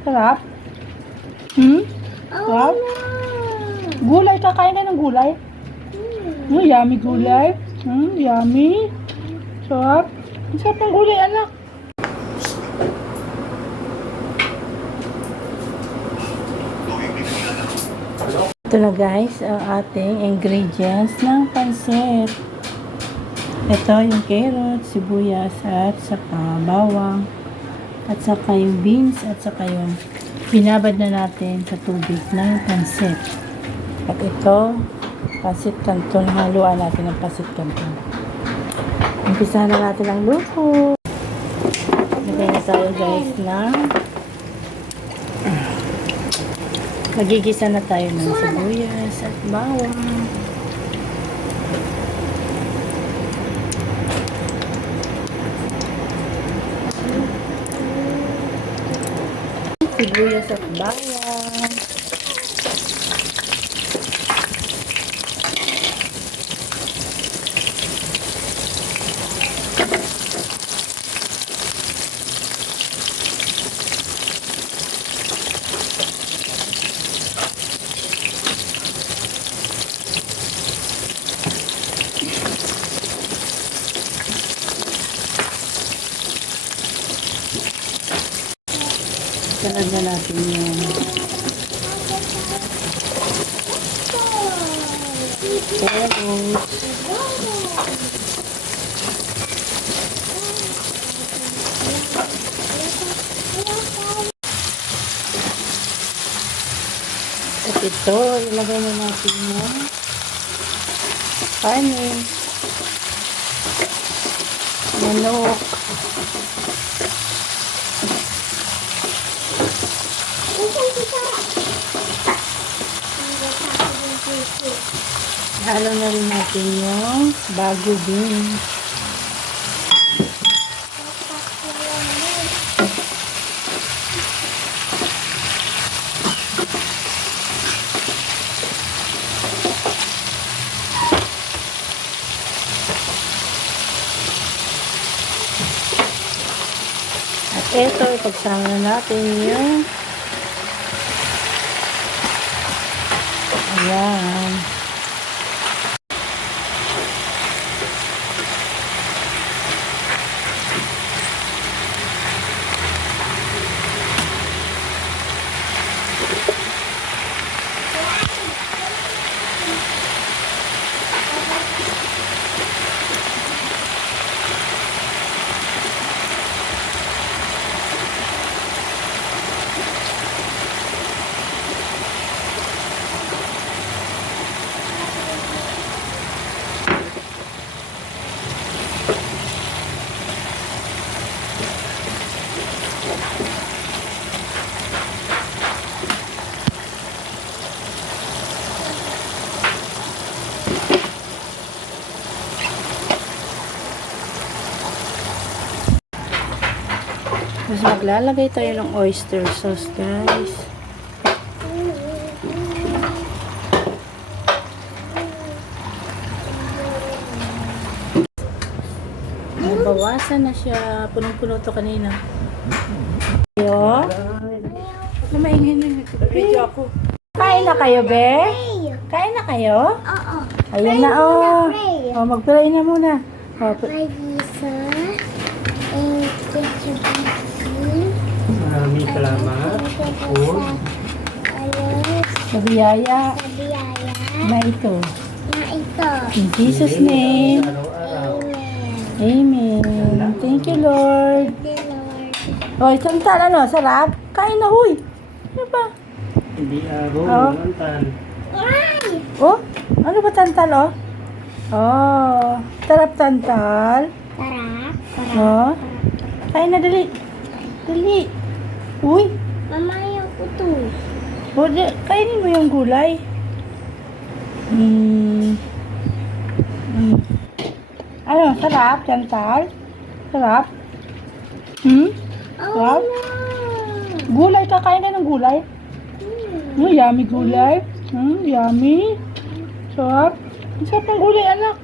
Sarap? Sarap? Gulay, kakain ka ng gulay? Yummy gulay. Yummy. Sarap. Ang sarap ng gulay, anak. Ito na guys, ang ating ingredients ng pansit. Ito yung carrots, sibuyas, at saka bawang, at saka yung beans, at saka yung binabad na natin sa tubig ng pansit. At ito, pansit canton. Haluan natin ng pansit canton. Umpisa na natin ang luto. Lagay na tayo guys ng magigisa na tayo ng sibuyas at bawang. Sibuyas at bawang. Salad na natin yung carrots. At ito, ilagay na natin yung kanin, manok, halo na rin natin yung bago beans. At ito, ipagsama na natin yung ayan. Tapos maglalagay tayo ng oyster sauce, guys. Nabawasan na siya. Punong-puno to kanina. Ayo. Maingay na. Video ako. Kain na kayo, be? Kain na kayo? Oo. Ayan na, oh. Oh, mag-pray na muna. Oh, Maraming salamat po sa biyaya na ito. In Jesus' name. Amen. Thank you, Lord. Oh, santal, ano? Sarap? Kain na, huy. Ano ba? Hindi Oh. lantan. Oh, ano ba tantal, oh? Oh, sarap tantal. Oh, kain na, dali. Dali. Uy. Mama, yung kuto. Oh, kainin mo yung gulay. Ano, sarap, tantal? Sarap? Sarap? Gulay, kakain ka ng gulay? Yummy gulay. Yummy. Sarap. Ang sarap ng gulay, anak.